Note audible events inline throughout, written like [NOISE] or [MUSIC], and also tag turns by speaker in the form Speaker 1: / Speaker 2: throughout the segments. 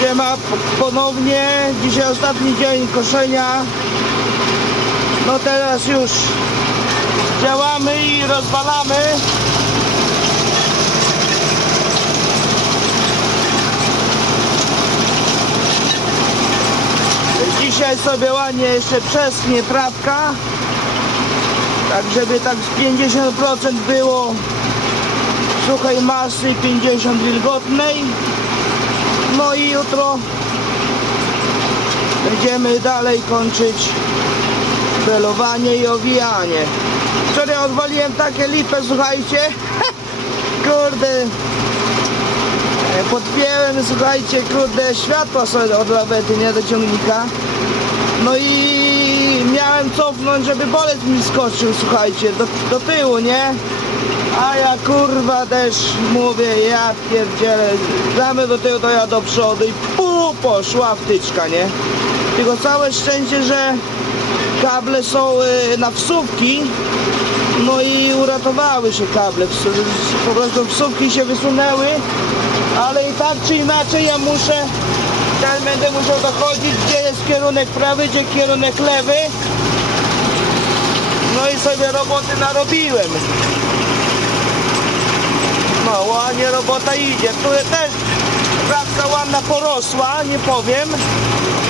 Speaker 1: Siema ponownie. Dzisiaj ostatni dzień koszenia. No teraz już działamy i rozwalamy. Dzisiaj sobie ładnie jeszcze przeschnie trawka. Tak żeby tak z 50% było suchej masy, 50 wilgotnej. No i jutro będziemy dalej kończyć belowanie i owijanie. Wczoraj odwaliłem takie lipę, słuchajcie. [LAUGHS] Kurde. E, Podpięłem, słuchajcie, kurde, światła sobie od lawety, nie do ciągnika. No i miałem cofnąć, żeby bolec mi skoczył, słuchajcie, do, do tyłu, nie? A ja kurwa też mówię, ja pierdzielę, damy do tyłu, to ja do przodu i pu, poszła wtyczka, nie? Tylko całe szczęście, że kable są y, na wsówki, no i uratowały się kable, po prostu wsówki się wysunęły, ale i tak czy inaczej ja muszę, teraz będę musiał dochodzić, gdzie jest kierunek prawy, gdzie kierunek lewy, no i sobie roboty narobiłem. Ładnie robota idzie. Tu też trawka ładna porosła, nie powiem.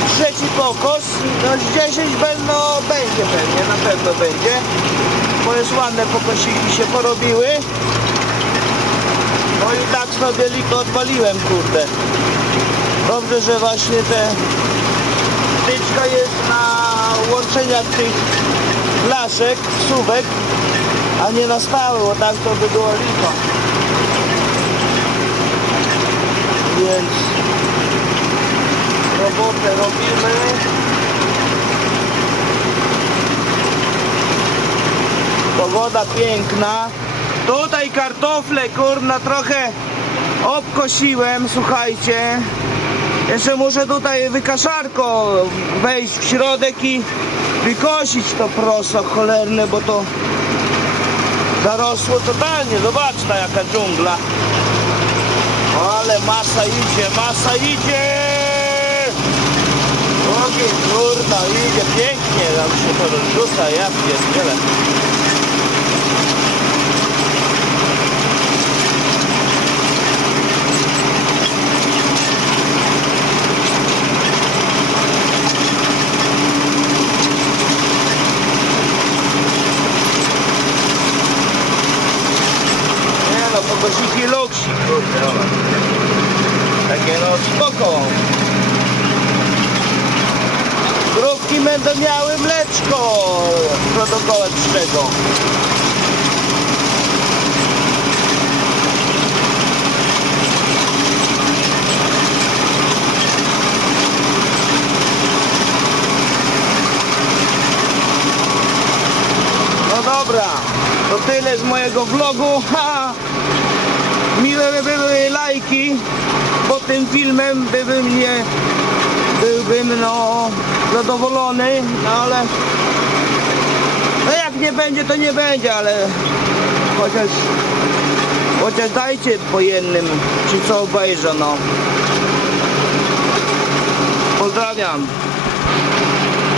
Speaker 1: Trzeci pokos. No z 10 będą, będzie pewnie, na pewno będzie. Bo jest ładne pokosiki się porobiły. No i tak sobie liko odwaliłem, kurde. Dobrze, że właśnie te wtyczka jest na łączeniach tych blaszek, suwek, a nie na stałe, bo tak to by było licho. Więc robotę robimy. Pogoda piękna. Tutaj kartofle, kurna, trochę obkosiłem, słuchajcie. Jeszcze muszę tutaj wykaszarko wejść w środek i wykosić to proso cholerne, bo to zarosło totalnie. Zobaczcie jaka dżungla. Ale masa idzie, masa idzie! Ogień, kurna, idzie pięknie, tam się to rozrzuca, ja pierdzielę. Pokosiki luksik, kurde. Takie no spoko. Krówki będą miały mleczko protokołem z czego. No dobra, to tyle z mojego vlogu. Ha! Miłe by były lajki filmem, bym nie byłbym no zadowolony, no ale no jak nie będzie to nie będzie, ale chociaż chociaż dajcie po jednym, czy co obejrzą no. Pozdrawiam.